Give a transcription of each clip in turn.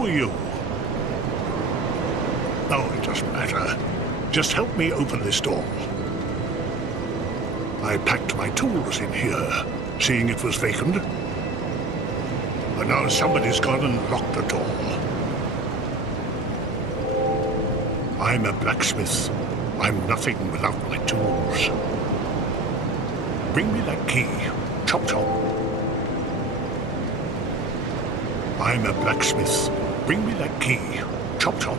Who are you? Oh, it doesn't matter. Just help me open this door. I packed my tools in here, seeing it was vacant. And now somebody's gone and locked the door. I'm a blacksmith. I'm nothing without my tools. Bring me that key. Chop chop. I'm a blacksmith. Bring me that key. Chop chop.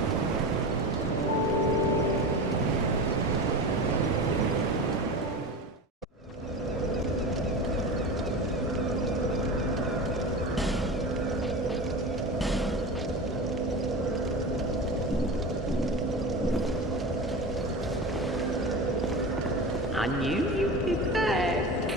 I knew you'd be back.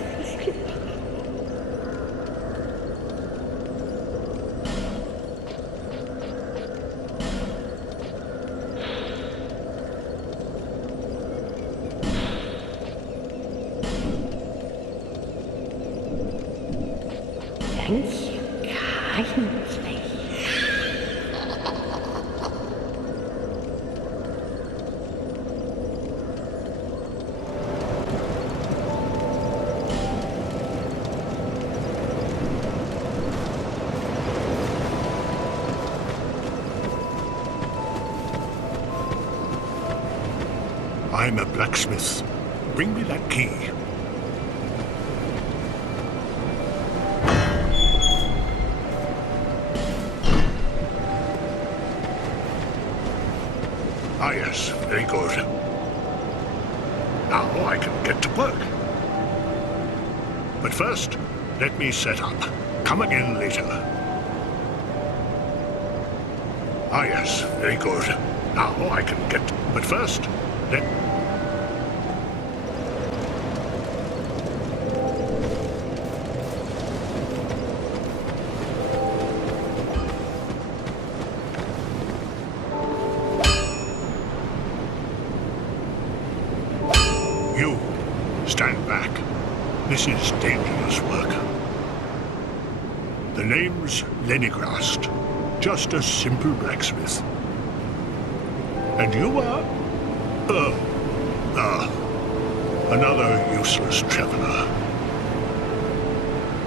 Thank you kindly. I'm a blacksmith. Bring me that key. Ah, yes, very good. Now I can get to work. But first, let me set up. Come again later. Ah, yes, very good. Now I can get... But first, let... You, stand back. This is dangerous work. The name's Lenigrast. Just a simple blacksmith. And you are? Another useless traveler.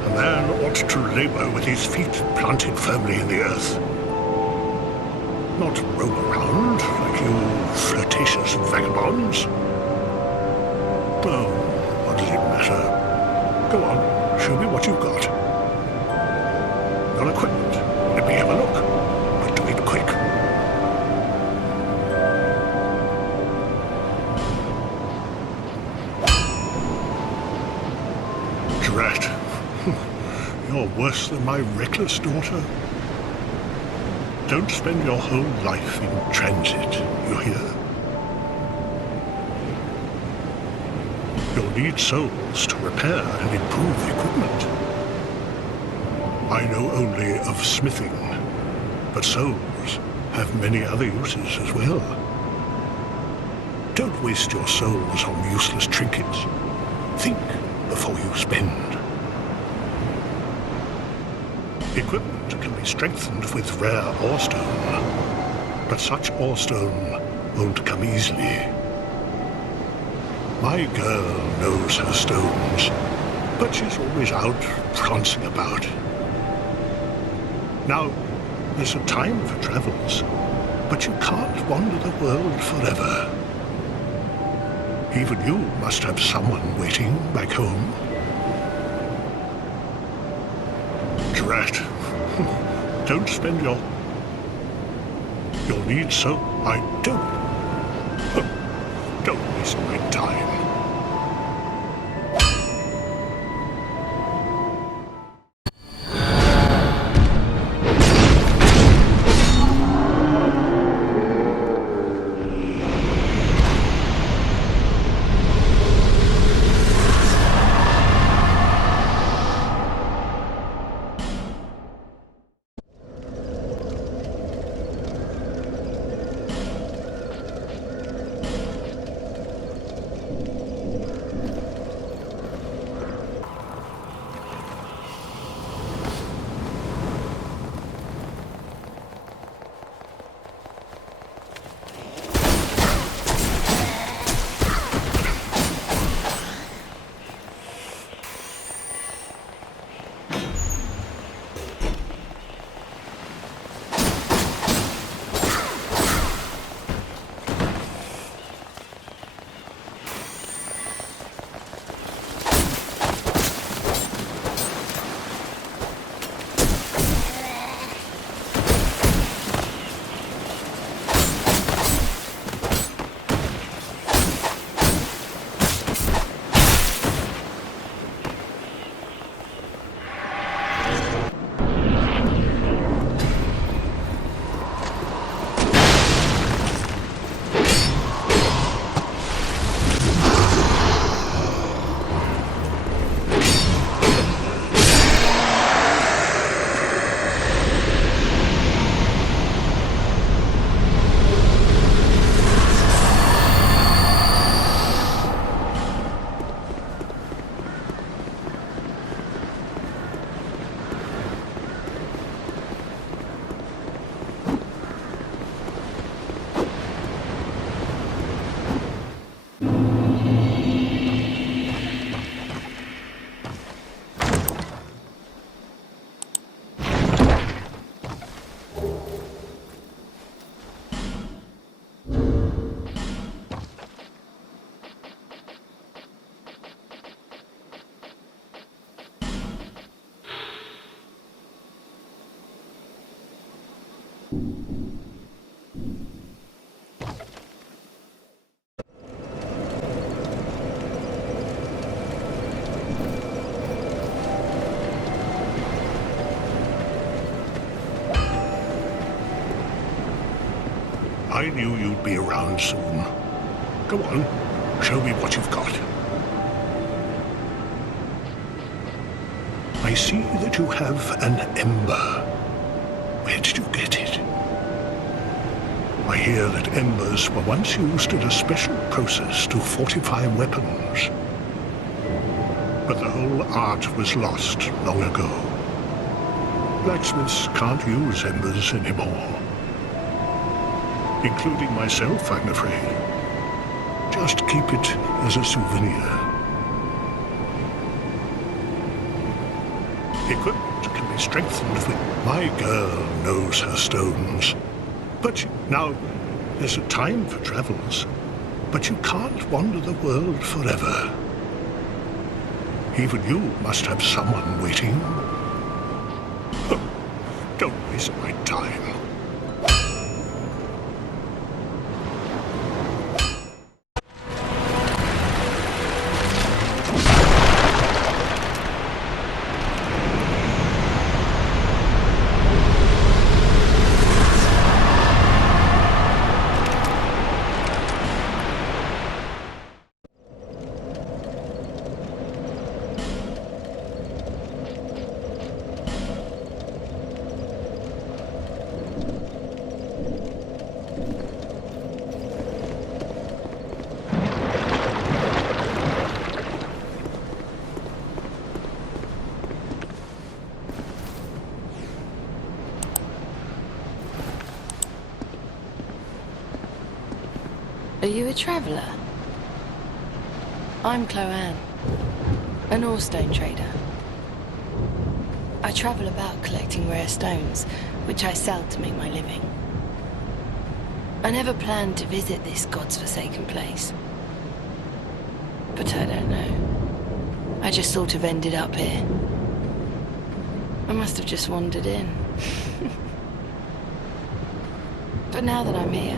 A man ought to labor with his feet planted firmly in the earth. Not roam around like you flirtatious vagabonds. Oh, what does it matter? Go on, show me what you've got. Your equipment. Let me have a look. But do it quick. Drat. You're worse than my reckless daughter. Don't spend your whole life in transit, you hear? You'll need souls to repair and improve equipment. I know only of smithing, but souls have many other uses as well. Don't waste your souls on useless trinkets. Think before you spend. Equipment can be strengthened with rare ore stone, but such ore stone won't come easily. My girl knows her stones, but she's always out prancing about. Now, there's a time for travels, but you can't wander the world forever. Even you must have someone waiting back home. Drat. Don't spend your... You'll need so... I don't... Don't waste my time. I knew you'd be around soon. Go on, show me what you've got. I see that you have an ember. Where did you get it? I hear that embers were once used in a special process to fortify weapons. But the whole art was lost long ago. Blacksmiths can't use embers anymore. Including myself, I'm afraid. Just keep it as a souvenir. Equipment can be strengthened with... My girl knows her stones. But now, there's a time for travels. But you can't wander the world forever. Even you must have someone waiting. Don't waste my time. Are you a traveller? I'm Chloanne, an ore stone trader. I travel about collecting rare stones, which I sell to make my living. I never planned to visit this God's forsaken place. But I don't know. I just sort of ended up here. I must have just wandered in. But now that I'm here,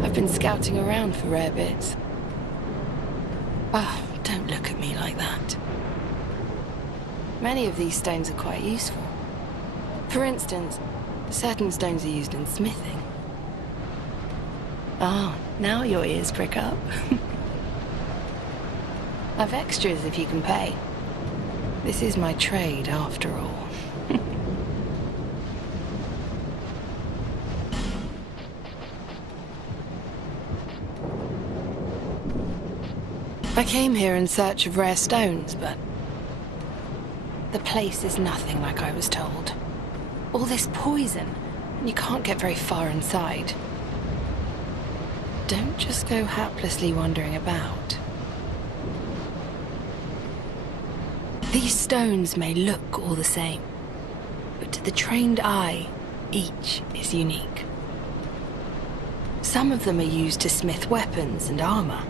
I've been scouting around for rare bits. Oh, don't look at me like that. Many of these stones are quite useful. For instance, certain stones are used in smithing. Ah, now your ears prick up. I've extras if you can pay. This is my trade, after all. I came here in search of rare stones, but the place is nothing like I was told. All this poison, and you can't get very far inside. Don't just go haplessly wandering about. These stones may look all the same, but to the trained eye, each is unique. Some of them are used to smith weapons and armor,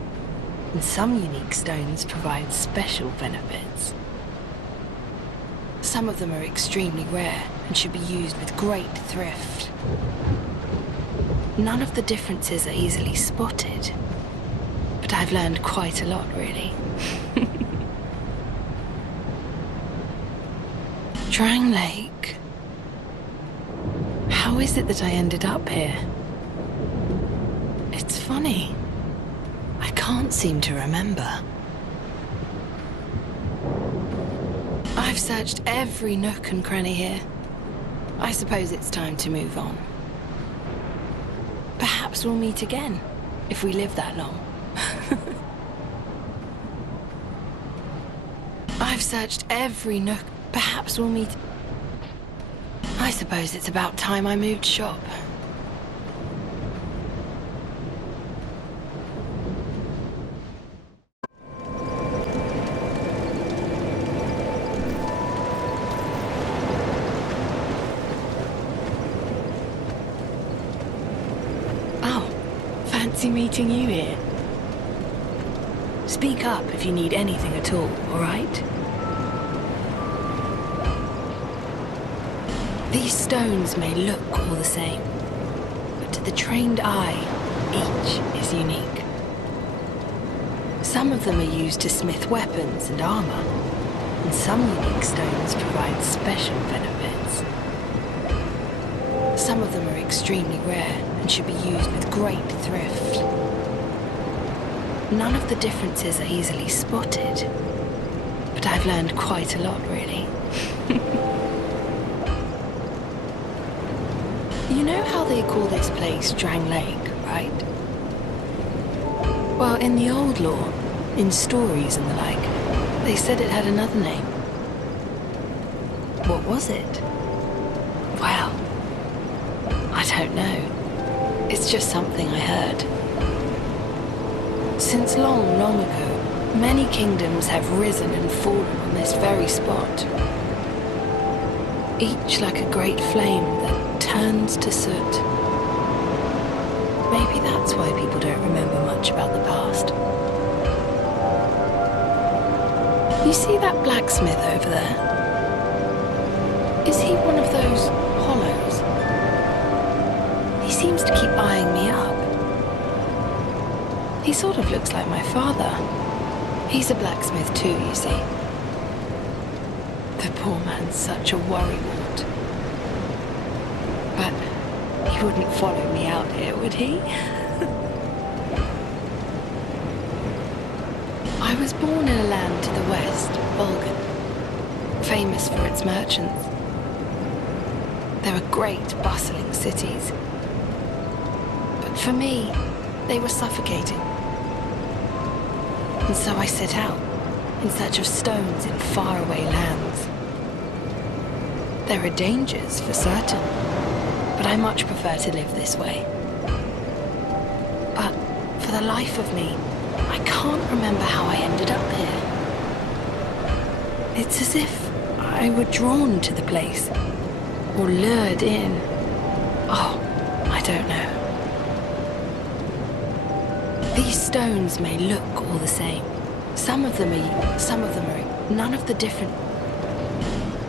and some unique stones provide special benefits. Some of them are extremely rare and should be used with great thrift. None of the differences are easily spotted, but I've learned quite a lot, really. Drang Lake. How is it that I ended up here? It's funny. I can't seem to remember. I've searched every nook and cranny here. I suppose it's time to move on. Perhaps we'll meet again, if we live that long. I've searched every nook. Perhaps we'll meet... I suppose it's about time I moved shop. Fancy meeting you here. Speak up if you need anything at all right? These stones may look all the same, but to the trained eye, each is unique. Some of them are used to smith weapons and armor, and some unique stones provide special benefits. Some of them are extremely rare and should be used with great thrift. None of the differences are easily spotted, but I've learned quite a lot, really. You know how they call this place Drang Lake, right? Well, in the old lore, in stories and the like, they said it had another name. What was it? Well, I don't know. It's just something I heard. Since long, long ago, many kingdoms have risen and fallen on this very spot. Each like a great flame that turns to soot. Maybe that's why people don't remember much about the past. You see that blacksmith over there? Is he one of those hollows? He seems to keep eyeing me up. He sort of looks like my father. He's a blacksmith too, you see. The poor man's such a worrywart. But he wouldn't follow me out here, would he? I was born in a land to the west, Vulcan, famous for its merchants. There were great, bustling cities. But for me, they were suffocating. And so I set out, in search of stones in faraway lands. There are dangers, for certain, but I much prefer to live this way. But for the life of me, I can't remember how I ended up here. It's as if I were drawn to the place, or lured in. Oh, I don't know. These stones may look all the same. Some of them are none of the different.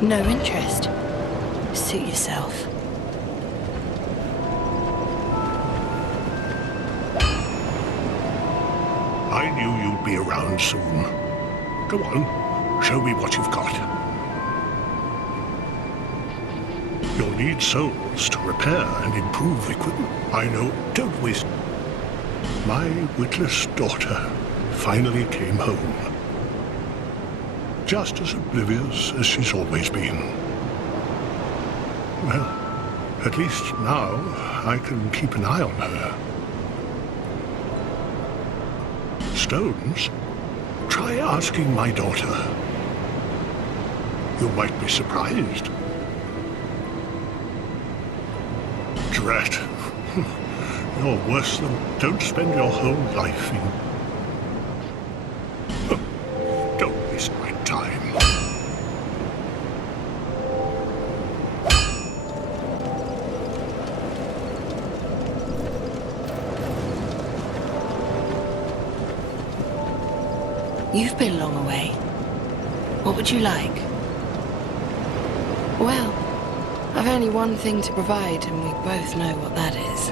No interest. Suit yourself. I knew you'd be around soon. Go on, show me what you've got. You'll need souls to repair and improve equipment. I know, don't waste. My witless daughter finally came home. Just as oblivious as she's always been. Well, at least now I can keep an eye on her. Stones? Try asking my daughter. You might be surprised. Drat. You're worse than don't spend your whole life in. Don't waste my time. You've been long away. What would you like? Well, I've only one thing to provide, and we both know what that is.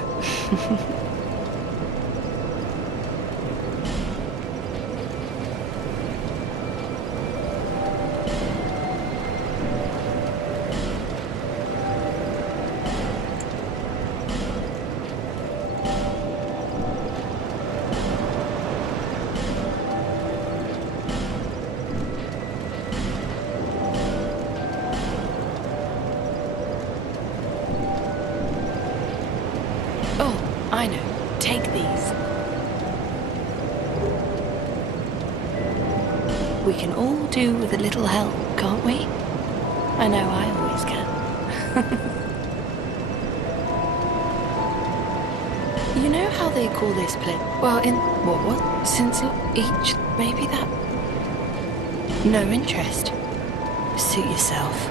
I know. Take these. We can all do with a little help, can't we? I know I always can. You know how they call this place? Well, in what? Since each, maybe that. No interest. Suit yourself.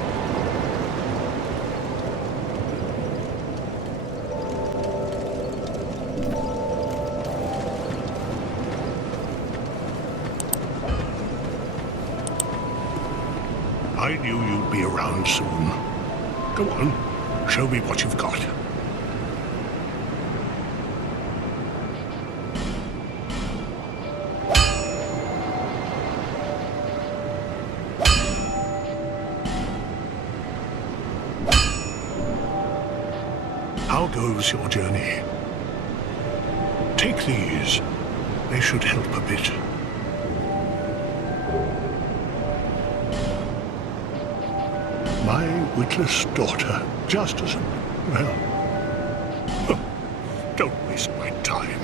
I knew you'd be around soon. Go on, show me what you've got. How goes your journey? Take these. They should help a bit. My witless daughter, just as... well... don't waste my time.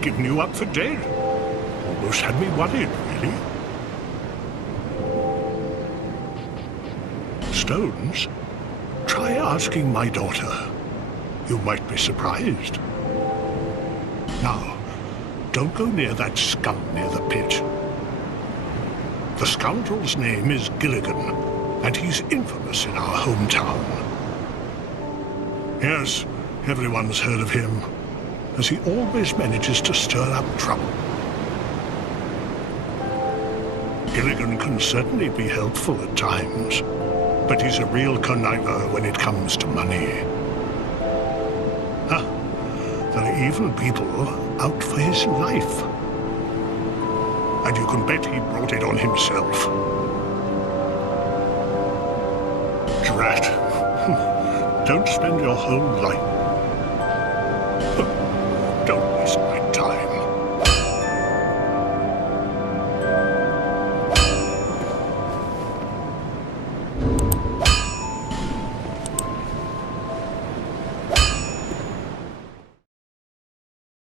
Given you up for dead. Almost had me worried, really. Stones? Try asking my daughter. You might be surprised. Now, don't go near that scum near the pit. The scoundrel's name is Gilligan, and he's infamous in our hometown. Yes, everyone's heard of him, as he always manages to stir up trouble. Gilligan can certainly be helpful at times, but he's a real conniver when it comes to money. There are even people out for his life. And you can bet he brought it on himself. Drat. Don't spend your whole life